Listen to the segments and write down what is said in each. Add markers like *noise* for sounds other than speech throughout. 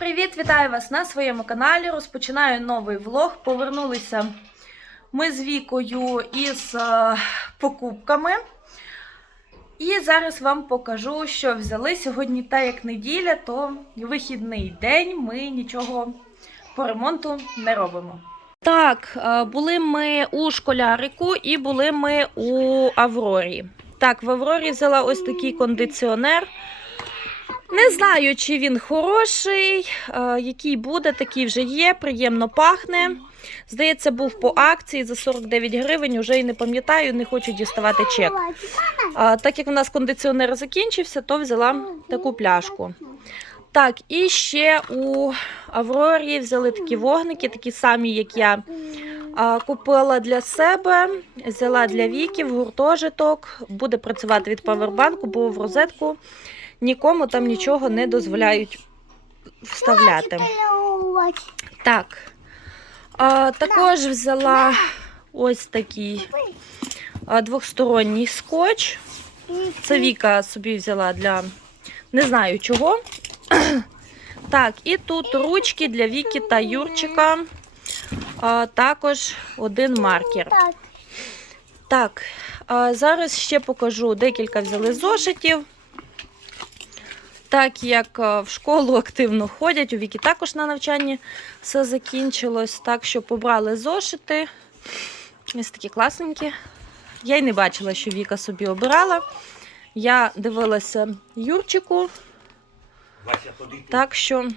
привіт! Вітаю вас на своєму каналі. Розпочинаю новий влог. Повернулися ми з Вікою із е, покупками. І зараз вам покажу, що взяли сьогодні, та як неділя, то вихідний день. Ми нічого по ремонту не робимо. Так, е, були ми у школярику і були ми у Аврорі. Так, в Аврорі взяла ось такий кондиціонер. Не знаю, чи він хороший, е, який буде, такий вже є, приємно пахне. Здається, був по акції за 49 гривень, вже і не пам'ятаю, не хочу діставати чек. Так як у нас кондиціонер закінчився, то взяла таку пляшку. Так, і ще у Аврорі взяли такі вогники, такі самі, як я купила для себе, взяла для Віки в гуртожиток. Буде працювати від павербанку, бо в розетку нікому там нічого не дозволяють вставляти. Так. А, також взяла ось такий двохсторонній скотч. Це Віка собі взяла для не знаю чого. *clears throat* Так, і тут ручки для Віки та Юрчика. А, також один маркер. Так, а зараз ще покажу декілька взяли зошитів. Так як е, в школу активно ходять, у Віки також на навчанні все закінчилось. Так що побрали зошити. Ось такі класненькі. Я й не бачила, що Віка собі обирала. Я дивилася Юрчику, так що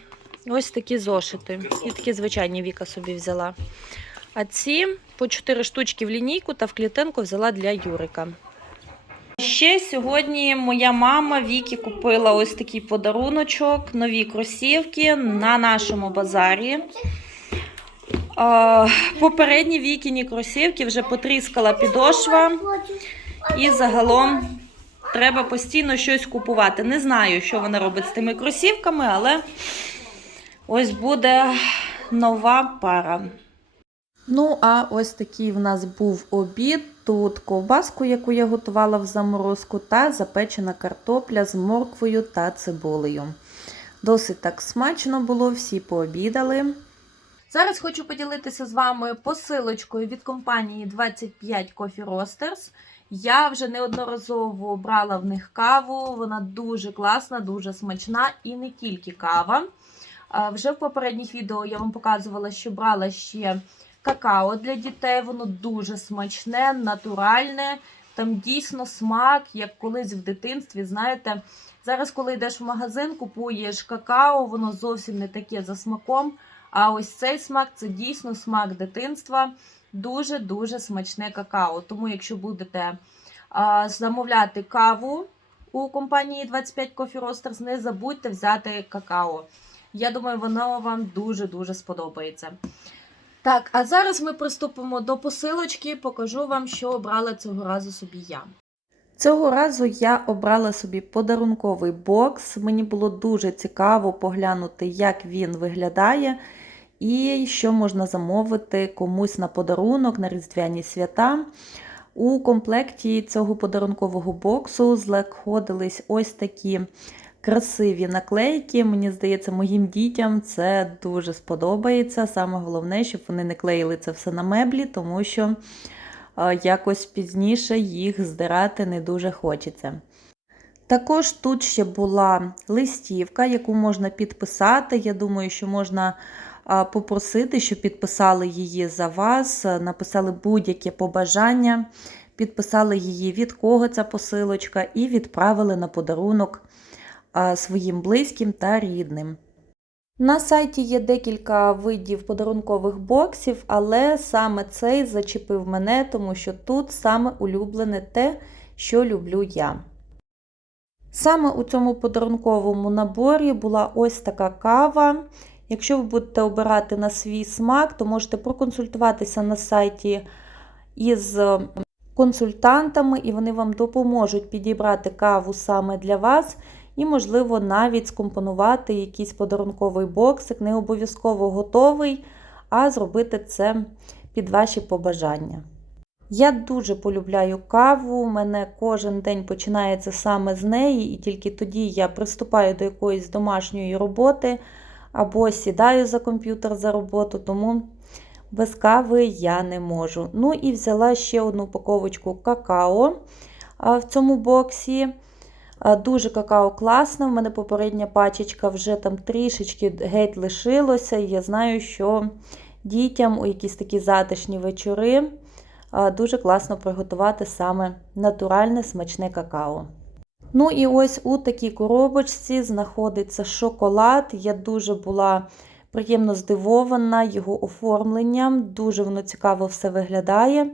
ось такі зошити. І такі звичайні Віка собі взяла. А ці по 4 штучки в лінійку та в клітинку взяла для Юрика. Ще сьогодні моя мама Вікі купила ось такий подаруночок, нові кросівки на нашому базарі. Попередні Вікіні кросівки вже потріскала підошва, і загалом треба постійно щось купувати. Не знаю, що вона робить з тими кросівками, але ось буде нова пара. Ну, а ось такий в нас був обід. Тут ковбаску, яку я готувала в заморозку, та запечена картопля з морквою та цибулею. Досить так смачно було, всі пообідали. Зараз хочу поділитися з вами посилочкою від компанії 25 Coffee Roasters. Я вже неодноразово брала в них каву, вона дуже класна, дуже смачна і не тільки кава. Вже в попередніх відео я вам показувала, що брала ще какао для дітей, воно дуже смачне, натуральне. Там дійсно смак, як колись в дитинстві. Знаєте, зараз, коли йдеш в магазин, купуєш какао, воно зовсім не таке за смаком. А ось цей смак це дійсно смак дитинства. Дуже-дуже смачне какао. Тому, якщо будете а, замовляти каву у компанії 25 Coffee Roasters, не забудьте взяти какао. Я думаю, воно вам дуже-дуже сподобається. Так, а зараз ми приступимо до посилочки. Покажу вам, що обрала цього разу собі я. Цього разу я обрала собі подарунковий бокс. Мені було дуже цікаво поглянути, як він виглядає, і що можна замовити комусь на подарунок на Різдвяні свята. У комплекті цього подарункового боксу знаходились ось такі красиві наклейки. Мені здається, моїм дітям це дуже сподобається. Саме головне, щоб вони не клеїли це все на меблі, тому що е, якось пізніше їх здирати не дуже хочеться. Також тут ще була листівка, яку можна підписати. Я думаю, що можна попросити, щоб підписали її за вас, е, написали будь-яке побажання, підписали її, від кого ця посилочка, і відправили на подарунок своїм близьким та рідним. На сайті є декілька видів подарункових боксів, але саме цей зачепив мене, тому що тут саме улюблене те, що люблю я. Саме у цьому подарунковому наборі була ось така кава. Якщо ви будете обирати на свій смак, то можете проконсультуватися на сайті із консультантами, і вони вам допоможуть підібрати каву саме для вас. І, можливо, навіть скомпонувати якийсь подарунковий боксик, не обов'язково готовий, а зробити це під ваші побажання. Я дуже полюбляю каву, у мене кожен день починається саме з неї, і тільки тоді я приступаю до якоїсь домашньої роботи, або сідаю за комп'ютер за роботу, тому без кави я не можу. Ну і взяла ще одну упаковочку какао в цьому боксі. Дуже какао класне. В мене попередня пачечка вже там трішечки геть лишилося. І я знаю, що дітям у якісь такі затишні вечори дуже класно приготувати саме натуральне смачне какао. Ну і ось у такій коробочці знаходиться шоколад. Я дуже була приємно здивована його оформленням, дуже воно цікаво все виглядає.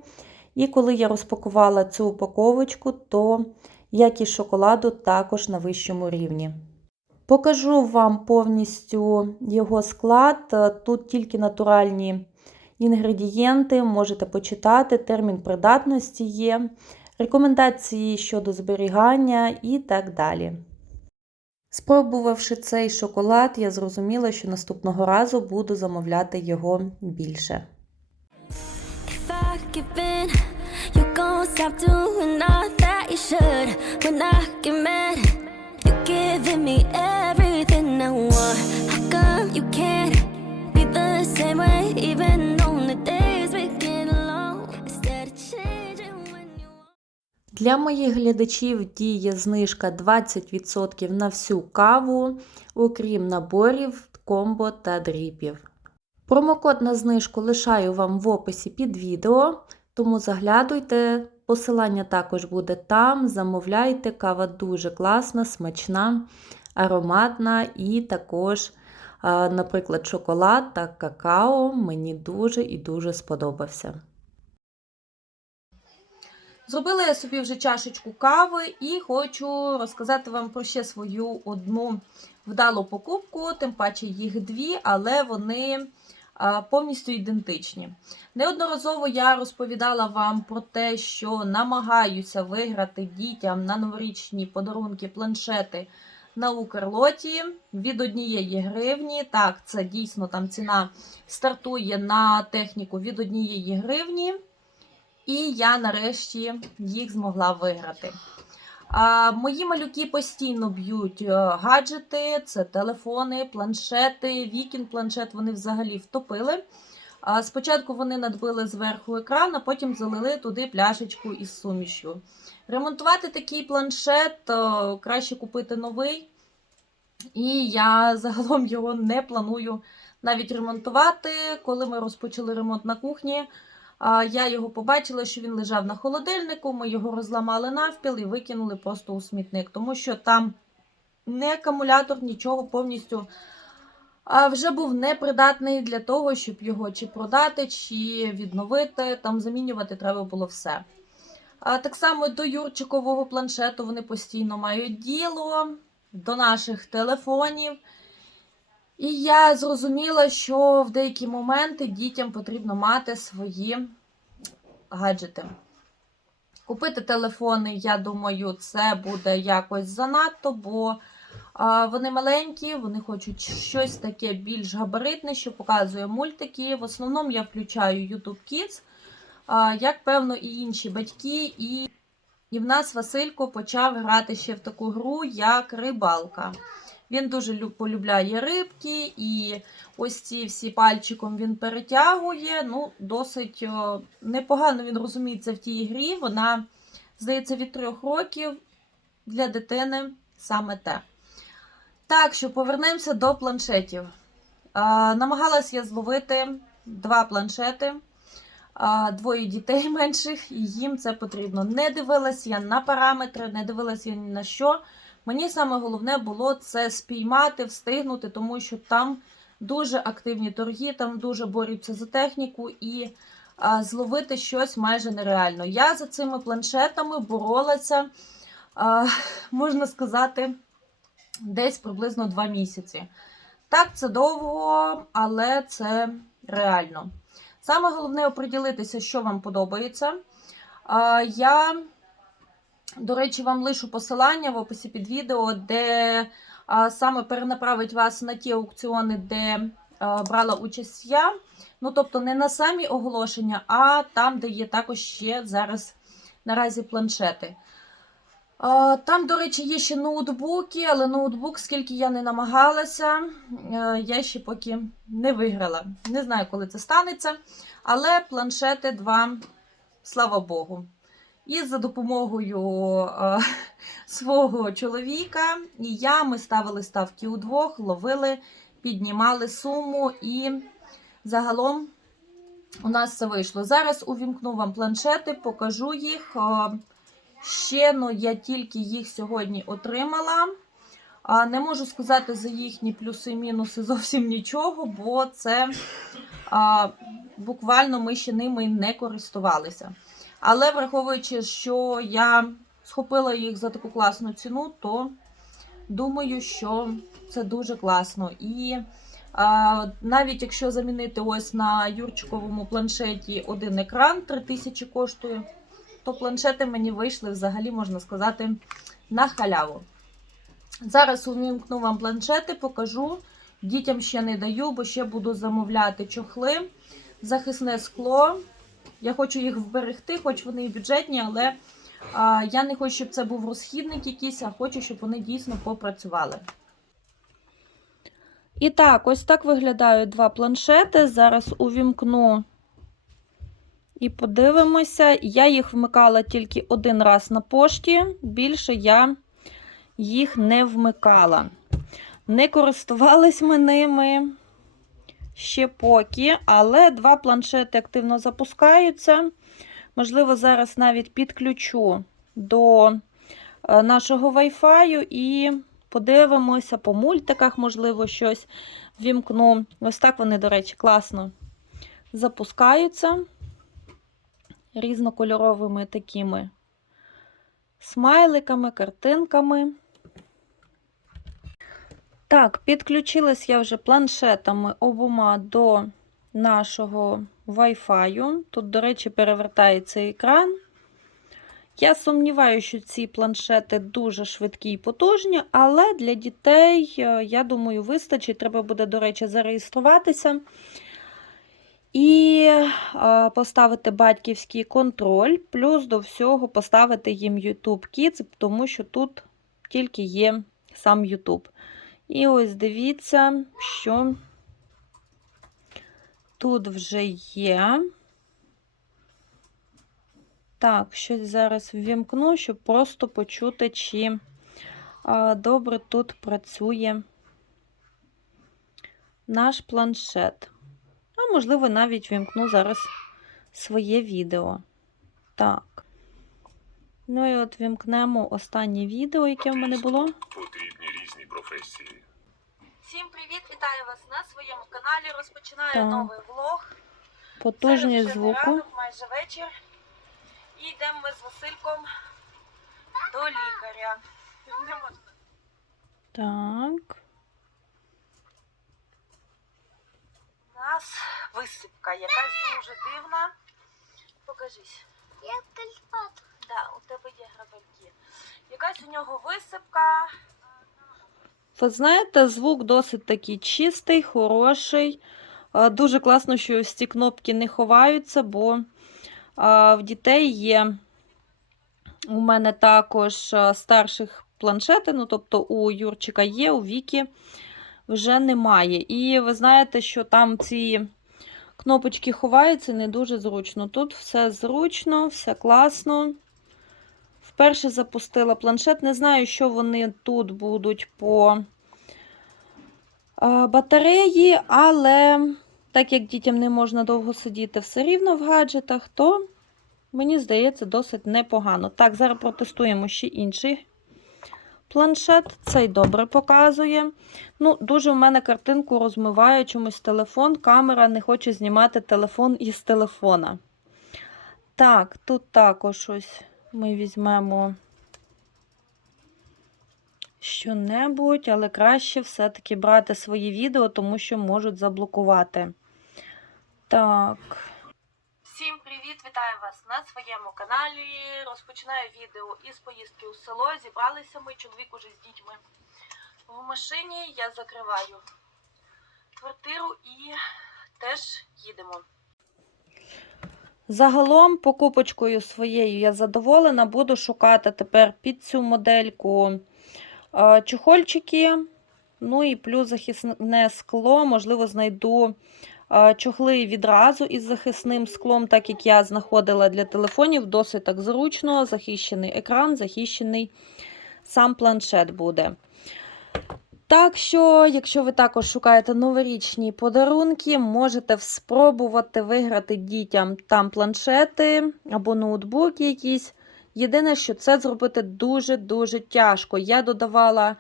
І коли я розпакувала цю упаковочку, то якість шоколаду також на вищому рівні. Покажу вам повністю його склад. Тут тільки натуральні інгредієнти, можете почитати, термін придатності є, рекомендації щодо зберігання і так далі. Спробувавши цей шоколад, я зрозуміла, що наступного разу буду замовляти його більше. If I you should. When I get mad, you're giving me everything I want. How come you can't be the same way, even on the days we get along? Instead of changing when you want. Для моїх глядачів діє знижка 20% на всю каву, окрім наборів, комбо та дріпів. Промокод на знижку лишаю вам в описі під відео, тому заглядуйте, посилання також буде там. Замовляйте, кава дуже класна, смачна, ароматна і також, наприклад, шоколад та какао мені дуже і дуже сподобався. Зробила я собі вже чашечку кави і хочу розказати вам про ще свою одну вдалу покупку, тим паче їх дві, але вони повністю ідентичні. Неодноразово я розповідала вам про те, що намагаюся виграти дітям на новорічні подарунки планшети на Укрлоті від однієї гривні. Так, це дійсно там ціна стартує на техніку від однієї гривні. І я нарешті їх змогла виграти. Мої малюки постійно б'ють е, гаджети, це телефони, планшети, вікін планшет вони взагалі втопили. Спочатку вони надбили зверху екран, а потім залили туди пляшечку із сумішю. Ремонтувати такий планшет е, краще купити новий. І я загалом його не планую навіть ремонтувати. Коли ми розпочали ремонт на кухні, Я його побачила, що він лежав на холодильнику. Ми його розламали навпіл і викинули просто у смітник, тому що там не акумулятор, нічого повністю вже був непридатний для того, щоб його чи продати, чи відновити. Там замінювати треба було все. Так само до Юрчикового планшету вони постійно мають діло, до наших телефонів. І я зрозуміла, що в деякі моменти дітям потрібно мати свої гаджети. Купити телефони, я думаю, це буде якось занадто, бо вони маленькі, вони хочуть щось таке більш габаритне, що показує мультики. В основному я включаю YouTube Kids, як певно, і інші батьки. І, і в нас Василько почав грати ще в таку гру, як рибалка. Він дуже полюбляє рибки, і ось ці всі пальчиком він перетягує. Ну, досить непогано він розуміється в тій грі. Вона, здається, від трьох років для дитини саме те. Так, що повернемося до планшетів. А, намагалась я зловити два планшети, а, двоє дітей *laughs* менших, і їм це потрібно. Не дивилась я на параметри, не дивилась я ні на що. Мені саме головне було це спіймати, встигнути, тому що там дуже активні торги, там дуже борються за техніку і а, зловити щось майже нереально. Я за цими планшетами боролася, а, можна сказати, десь приблизно два місяці. Так, це довго, але це реально. Саме головне оприділитися, що вам подобається. А, Я до речі, вам лишу посилання в описі під відео, де а, саме перенаправить вас на ті аукціони, де а, брала участь я. Ну, тобто не на самі оголошення, а там, де є також ще зараз наразі планшети. А, Там, до речі, є ще ноутбуки, але ноутбук, скільки я не намагалася, я ще поки не виграла. Не знаю, коли це станеться. Але планшети два, слава Богу. І за допомогою е, *laughs* свого чоловіка і я ми ставили ставки удвох, ловили, піднімали суму і загалом у нас це вийшло. Зараз увімкну вам планшети, покажу їх. Е, Ще ну, я тільки їх сьогодні отримала. Не можу сказати за їхні плюси і мінуси *laughs* зовсім нічого, бо це а, буквально ми ще ними не користувалися. Але враховуючи, що я схопила їх за таку класну ціну, то думаю, що це дуже класно. І а, навіть якщо замінити ось на Юрчиковому планшеті один екран 3000 коштує, то планшети мені вийшли взагалі, можна сказати, на халяву. Зараз увімкну вам планшети, покажу. Дітям ще не даю, бо ще буду замовляти чохли, захисне скло. Я хочу їх вберегти, хоч вони і бюджетні, але а, я не хочу, щоб це був розхідник якийсь, а хочу, щоб вони дійсно попрацювали. І так, ось так виглядають два планшети. Зараз увімкну і подивимося. Я їх вмикала тільки один раз на пошті, більше я їх не вмикала. Не користувались ми ними ще поки, але два планшети активно запускаються. Можливо, зараз навіть підключу до е, нашого Wi-Fi і подивимося по мультиках, можливо, щось вімкну. Ось так вони, до речі, класно запускаються різнокольоровими такими смайликами, картинками. Так, підключилась я вже планшетами обома до нашого Wi-Fi. Тут, до речі, перевертається екран. Я сумніваюся, що ці планшети дуже швидкі і потужні, але для дітей, е, я думаю, вистачить. Треба буде, до речі, зареєструватися і е, поставити батьківський контроль, плюс до всього поставити їм YouTube Kids, тому що тут тільки є сам YouTube. І ось дивіться, що тут вже є. Так, щось зараз ввімкну, щоб просто почути, чи добре тут працює наш планшет. А, можливо, навіть вімкну зараз своє відео. Так. Ну і от вімкнемо останнє відео, яке в мене було. Потрібні різні професії. Всім привіт! Вітаю вас на своєму каналі. Розпочинаю Так. новий влог. Потужність Зараз ранок, майже вечір. І йдемо ми з Васильком до лікаря. Не можна. Так. У нас висипка, якась дуже дивна. Покажись. Я кальпат. Да, у тебе є грабельки. Якась у нього висипка. Ви знаєте, звук досить такий чистий, хороший. Дуже класно, що ось ці кнопки не ховаються, бо в дітей є у мене також старших планшети, ну тобто у Юрчика є, у Вікі вже немає. І ви знаєте, що там ці кнопочки ховаються не дуже зручно. Тут все зручно, все класно. Вперше запустила планшет. Не знаю, що вони тут будуть по е, батареї, але так як дітям не можна довго сидіти все рівно в гаджетах, то мені здається досить непогано. Так, зараз протестуємо ще інший планшет. Цей добре показує. Ну, Дуже в мене картинку розмиває чомусь телефон. Камера не хоче знімати телефон із телефона. Так, тут також ось ми візьмемо що-небудь, але краще все-таки брати свої відео, тому що можуть заблокувати. Так. Всім привіт! Вітаю вас на своєму каналі. Розпочинаю відео із поїздки у село. Зібралися ми, чоловік уже з дітьми в машині. Я закриваю квартиру і теж їдемо. Загалом, покупочкою своєю я задоволена. Буду шукати тепер під цю модельку чохольчики. Ну і плюс захисне скло. Можливо, знайду чохли відразу із захисним склом, так як я знаходила для телефонів. Досить так зручно. Захищений екран, захищений сам планшет буде. Так що, якщо ви також шукаєте новорічні подарунки, можете спробувати виграти дітям там планшети або ноутбуки якісь. Єдине, що це зробити дуже-дуже тяжко. Я додавала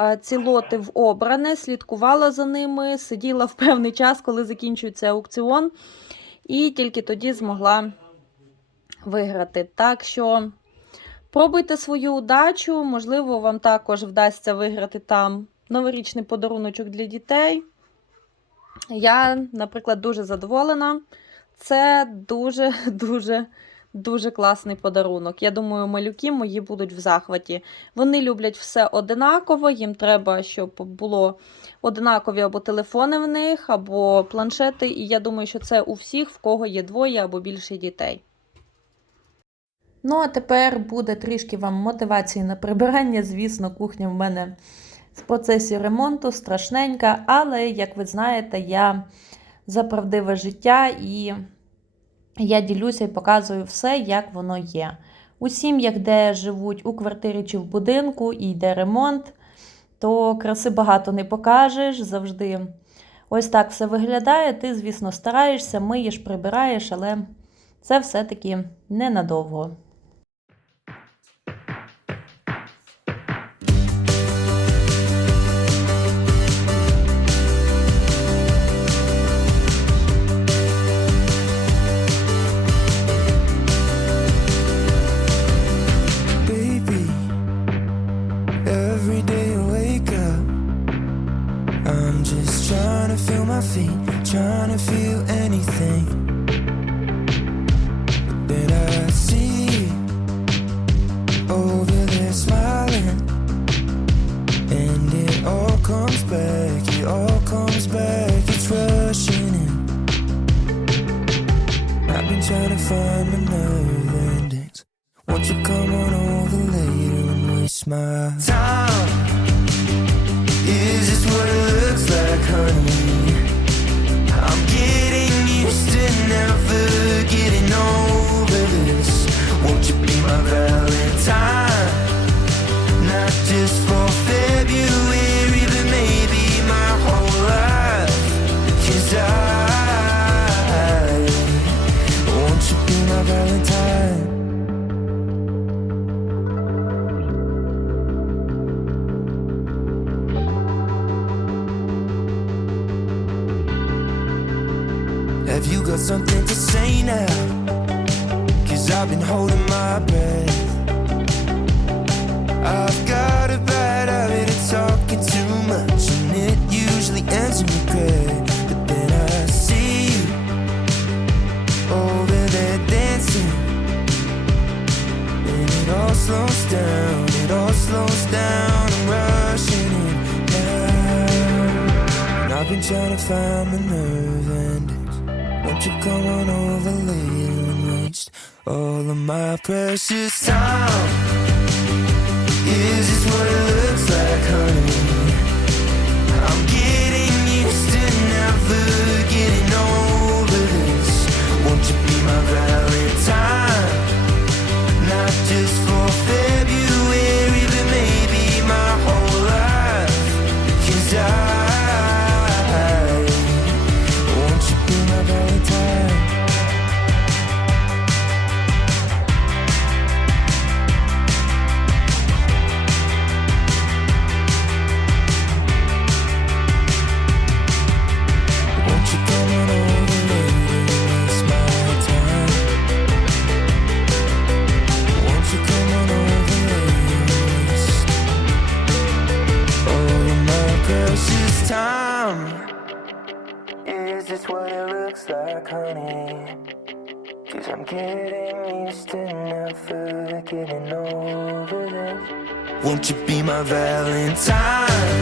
е, ці лоти в обране, слідкувала за ними, сиділа в певний час, коли закінчується аукціон, і тільки тоді змогла виграти. Так що пробуйте свою удачу, можливо, вам також вдасться виграти там новорічний подаруночок для дітей. Я, наприклад, дуже задоволена. Це дуже-дуже *laughs* дуже класний подарунок. Я думаю, малюки мої будуть в захваті. Вони люблять все одинаково, їм треба, щоб було одинакові або телефони в них, або планшети. І я думаю, що це у всіх, в кого є двоє або більше дітей. Ну, а тепер буде трішки вам мотивації на прибирання. Звісно, кухня в мене в процесі ремонту страшненька, але, як ви знаєте, я за правдиве життя і я ділюся і показую все, як воно є. У сім'ях, де живуть у квартирі чи в будинку і йде ремонт, то краси багато не покажеш. Завжди ось так все виглядає. Ти, звісно, стараєшся, миєш, прибираєш, але це все-таки ненадовго. I'm just trying to feel my feet, trying to feel anything. Then I see over there smiling, and it all comes back, it all comes back, it's rushing in. I've been trying to find my nerve endings. Won't you come on over later and waste my time? Is this what like, honey? I'm getting used to never getting over this. Won't you be my Valentine? Not just for February, but maybe my whole life. Cause I won't you be my Valentine? Got something to say now? Cause I've been holding my breath. I've got a bad habit of talking too much, and it usually ends in regret. But then I see you over there dancing, and it all slows down, it all slows down. I'm rushing in now, and I've been trying to find my nerve you on over later and waste all of my precious time? Is this what it looks like, honey? I'm getting used to never Won't you be my Valentine?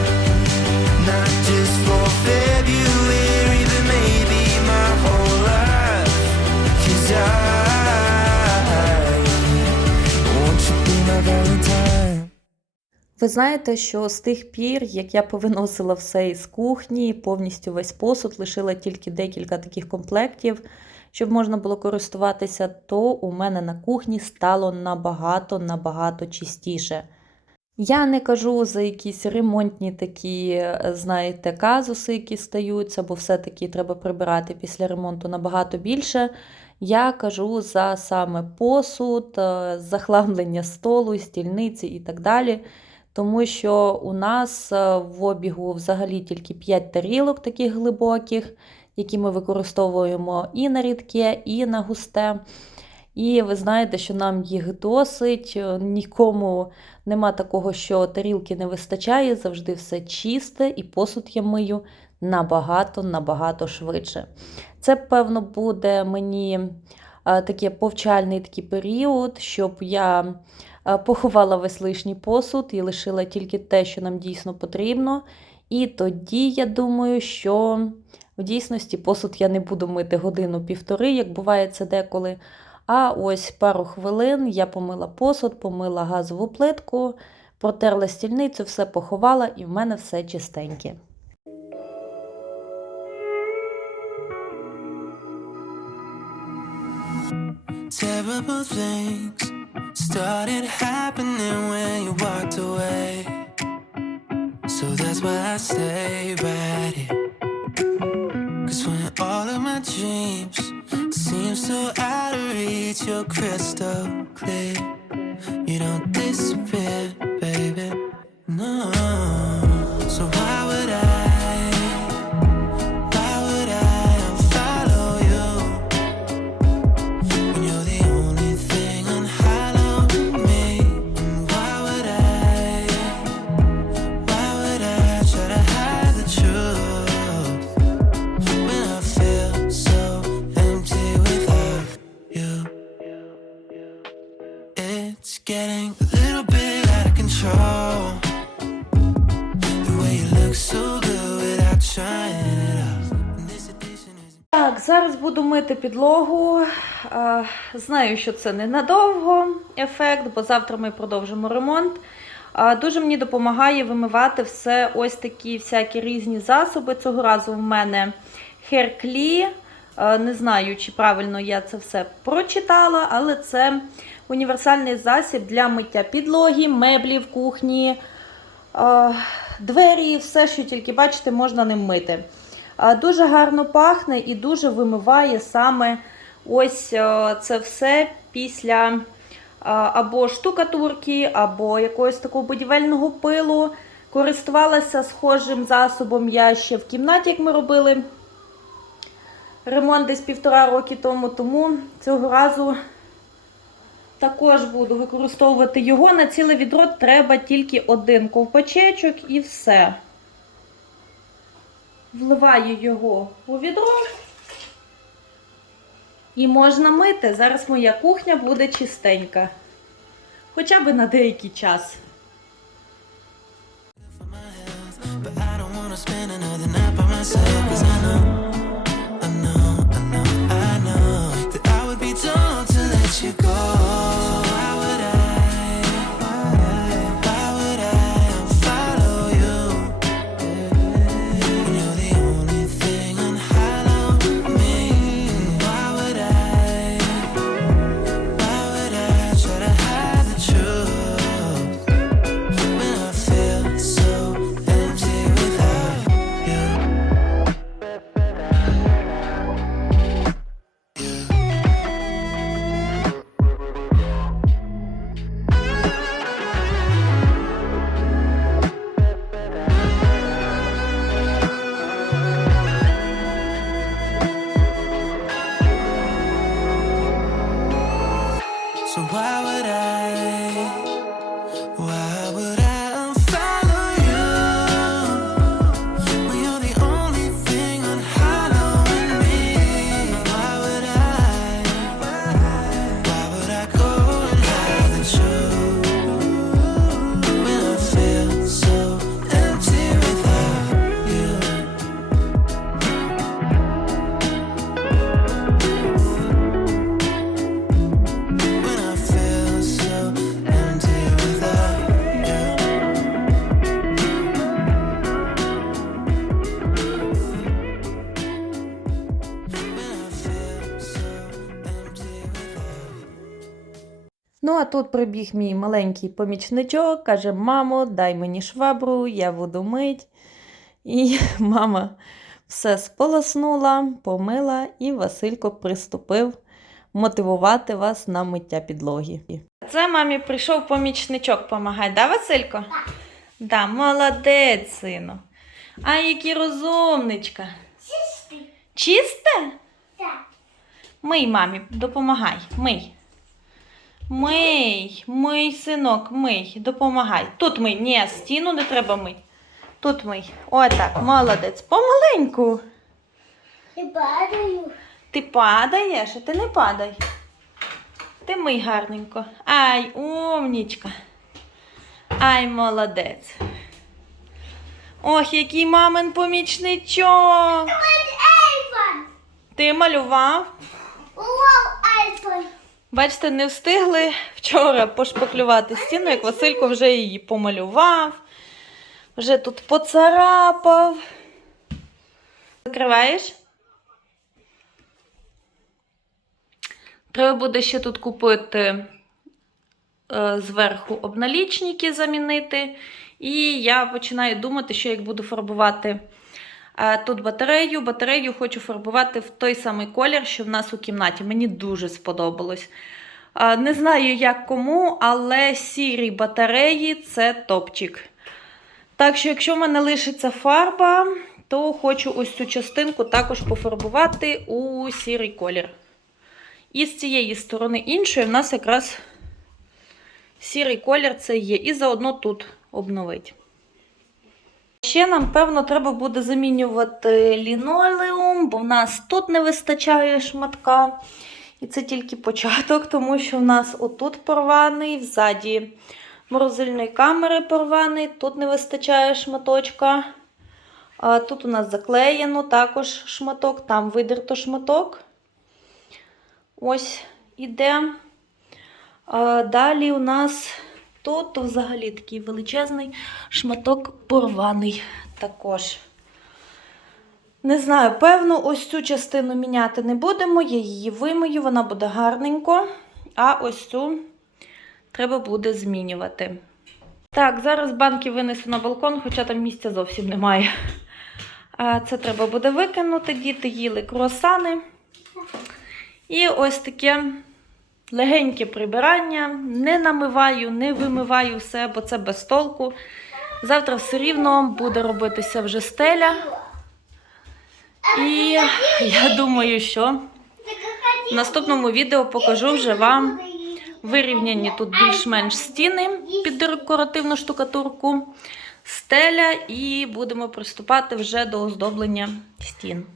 Not just for February, but maybe my whole life. Cause I won't you be my Valentine? Ви знаєте, що з тих пір, як я повиносила все із кухні, повністю весь посуд, лишила тільки декілька таких комплектів. Щоб можна було користуватися, то у мене на кухні стало набагато-набагато чистіше. Я не кажу за якісь ремонтні такі, е, знаєте, казуси, які стаються, бо все-таки треба прибирати після ремонту набагато більше. Я кажу за саме посуд, е, захламлення столу, стільниці і так далі. Тому що у нас е, в обігу взагалі тільки 5 тарілок таких глибоких, які ми використовуємо і на рідке, і на густе. І ви знаєте, що нам їх досить, е, нікому нема такого, що тарілки не вистачає, завжди все чисте, і посуд я мию набагато-набагато швидше. Це, певно, буде мені е, такий повчальний такий період, щоб я е, поховала весь лишній посуд і лишила тільки те, що нам дійсно потрібно. І тоді я думаю, що в дійсності посуд я не буду мити годину-півтори, як буває це деколи. А ось пару хвилин я помила посуд, помила газову плитку, протерла стільницю, все поховала, і в мене все чистеньке. Terrible things started happening when you walked away. So that's why I stay right here. Cause when all of my dreams seem so out your crystal clear. You don't this буду мити підлогу. Е, Знаю, що це ненадовго ефект, бо завтра ми продовжимо ремонт. Е, Дуже мені допомагає вимивати все ось такі всякі різні засоби. Цього разу в мене Херклі. Не знаю, чи правильно я це все прочитала, але це універсальний засіб для миття підлоги, меблів, кухні, е, двері, все, що тільки бачите, можна ним мити. Дуже гарно пахне і дуже вимиває саме ось е, це все після е, або штукатурки, або якогось такого будівельного пилу. Користувалася схожим засобом я ще в кімнаті, як ми робили ремонт десь півтора роки тому, тому цього разу також буду використовувати його. На ціле відро треба тільки один ковпачечок і все вливаю його у відро. І можна мити. Зараз моя кухня буде чистенька. Хоча б на деякий час. But Ну, а тут прибіг мій маленький помічничок, каже: Мамо, дай мені швабру, я буду мить. І *laughs* мама все сполоснула, помила, і Василько приступив мотивувати вас на миття підлоги. Це мамі прийшов помічничок помагати, да, Василько? Так. Да, молодець, сину. А який розумничка. Чисте? Чисте? Так. Мий, мамі, допомагай. Мий. Мий, мий, синок, мий, допомагай. Тут мий. Ні, стіну не треба мить. Тут мий. Отак, молодець. Помаленьку. І падаю. Ти падаєш, а ти не падай. Ти мий гарненько. Ай, умнічка. Ай, молодець. Ох, який мамин помічничок. Ти малював? Бачите, не встигли вчора пошпаклювати стіну, як Василько вже її помалював, вже тут поцарапав. Закриваєш? Треба буде ще тут купити е, зверху обналічники замінити. І я починаю думати, що як буду фарбувати тут батарею, батарею хочу фарбувати в той самий колір, що в нас у кімнаті. Мені дуже сподобалось. Е, Не знаю, як кому, але сірі батареї це топчик. Так що, якщо в мене лишиться фарба, то хочу ось цю частинку також пофарбувати у сірий колір. І з цієї сторони іншої в нас якраз сірий колір це є. І заодно тут обновить. Ще нам, певно, треба буде замінювати лінолеум, бо в нас тут не вистачає шматка. І це тільки початок, тому що в нас отут порваний, взаді морозильної камери порваний, тут не вистачає шматочка. А тут у нас заклеєно також шматок, там видерто шматок. Ось іде. Далі у нас тут взагалі такий величезний шматок порваний також. Не знаю, певно, ось цю частину міняти не будемо. Я її вимию, вона буде гарненько. А ось цю треба буде змінювати. Так, зараз банки винесу на балкон, хоча там місця зовсім немає. Це треба буде викинути. Діти їли круасани. І ось таке легеньке прибирання. Не намиваю, не вимиваю все, бо це без толку. Завтра все рівно буде робитися вже стеля. І я думаю, що в наступному відео покажу вже вам вирівняні тут більш-менш стіни під декоративну штукатурку, стеля, і будемо приступати вже до оздоблення стін.